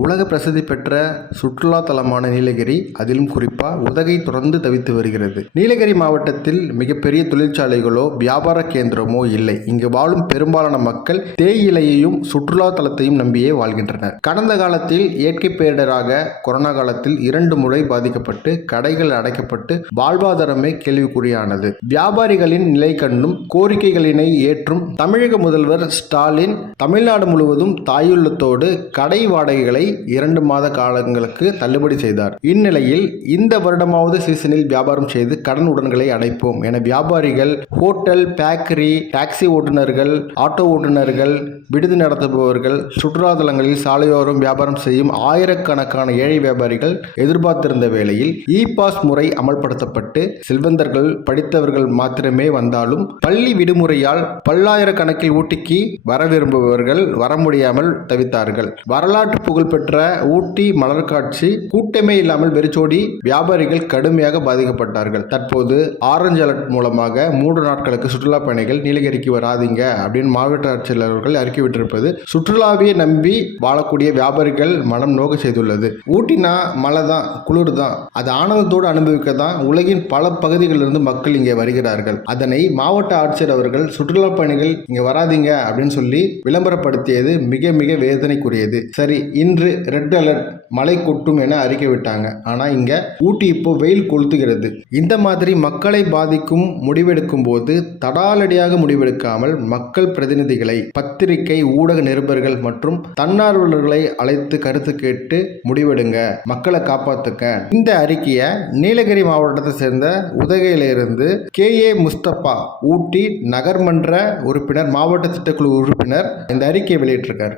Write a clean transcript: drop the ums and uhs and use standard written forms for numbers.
உலக பிரசித்தி பெற்ற சுற்றுலா தலமான நீலகிரி, அதிலும் குறிப்பாக உதகை தொடர்ந்து தவித்து வருகிறது. நீலகிரி மாவட்டத்தில் மிகப்பெரிய தொழிற்சாலைகளோ வியாபார கேந்திரமோ இல்லை. இங்கு வாழும் பெரும்பாலான மக்கள் தேயிலையையும் சுற்றுலா தலத்தையும் நம்பியே வாழ்கின்றனர். கடந்த காலத்தில் இயற்கை பேரிடராக கொரோனா காலத்தில் 2 முறை பாதிக்கப்பட்டு கடைகள் அடைக்கப்பட்டு வாழ்வாதாரமே கேள்விக்குறியானது. வியாபாரிகளின் நிலை கண்டும் கோரிக்கைகளினை ஏற்றும் தமிழக முதல்வர் ஸ்டாலின் தமிழ்நாடு முழுவதும் தாயுள்ளத்தோடு கடை வாடகைகளை 2 மாத காலங்களுக்கு தள்ளுபடி செய்தார். இந்நிலையில் இந்த வருடமாவது சீசனில் வியாபாரம் செய்து கடன் உடன்களை அடைப்போம் என வியாபாரிகள், ஹோட்டல், பேக்கரி, டாக்ஸி ஓட்டுநர்கள், ஆட்டோ ஓட்டுநர்கள், விடுதி நடத்துபவர்கள், சுற்றுலா தலங்களில் சாலையோரம் வியாபாரம் செய்யும் ஆயிரக்கணக்கான ஏழை வியாபாரிகள் எதிர்பார்த்திருந்த வேளையில் இ-பாஸ் முறை அமல்படுத்தப்பட்டு செல்வந்தர்கள், படித்தவர்கள் மாத்திரமே வந்தாலும் பள்ளி விடுமுறையால் பல்லாயிரக்கணக்கில் ஊட்டிக்கு வர விரும்புபவர்கள் வர முடியாமல் தவித்தார்கள். வரலாற்று புகழ்பெற்ற ஊட்டி மலர் காட்சி கூட்டமே இல்லாமல் வெறிச்சோடி வியாபாரிகள் கடுமையாக பாதிக்கப்பட்டார்கள். தற்போது ஆரஞ்சு அலர்ட் மூலமாக 3 நாட்களுக்கு சுற்றுலா பயணிகள் நீலகிரிக்கு வராதீங்க அப்படின்னு மாவட்ட ஆட்சியர் அவர்கள் அறிக்கை விட்டிருப்பது சுற்றுலாவையே நம்பி வாழக்கூடிய வியாபாரிகள் மனம் நோக செய்துள்ளது. ஊட்டினா மழை தான், குளிர் தான், அது ஆனந்தத்தோடு அனுபவிக்க தான் உலகின் பல பகுதிகளிலிருந்து மக்கள் இங்கே வருகிறார்கள். அதனை மாவட்ட ஆட்சியர் அவர்கள் சுற்றுலா பயணிகள் இங்க வராதீங்க அப்படின்னு சொல்லி விளம்பரப்படுத்தியது மிக மிக வேதனைக்குரியது. சரி, இன்று ரெட் அலர்ட், மழை கொட்டும் என அறிக்கை விட்டாங்க. ஆனா இங்க ஊட்டி இப்போ வெயில் கொளுத்துகிறது. இந்த மாதிரி மக்களை பாதிக்கும் முடிவெடுக்கும் போது தடாலடியாக முடிவெடுக்காமல் மக்கள் பிரதிநிதிகளை, பத்திரிகை, ஊடக நிருபர்கள் மற்றும் தன்னார்வலர்களை அழைத்து கருத்து கேட்டு முடிவெடுங்க, மக்களை காப்பாத்துக்க. இந்த அறிக்கையை நீலகிரி மாவட்டத்தை சேர்ந்த உதகையிலிருந்து KA முஸ்தபா, ஊட்டி நகர்மன்ற உறுப்பினர், மாவட்ட திட்டக்குழு உறுப்பினர் இந்த அறிக்கையை வெளியிட்டிருக்கார்.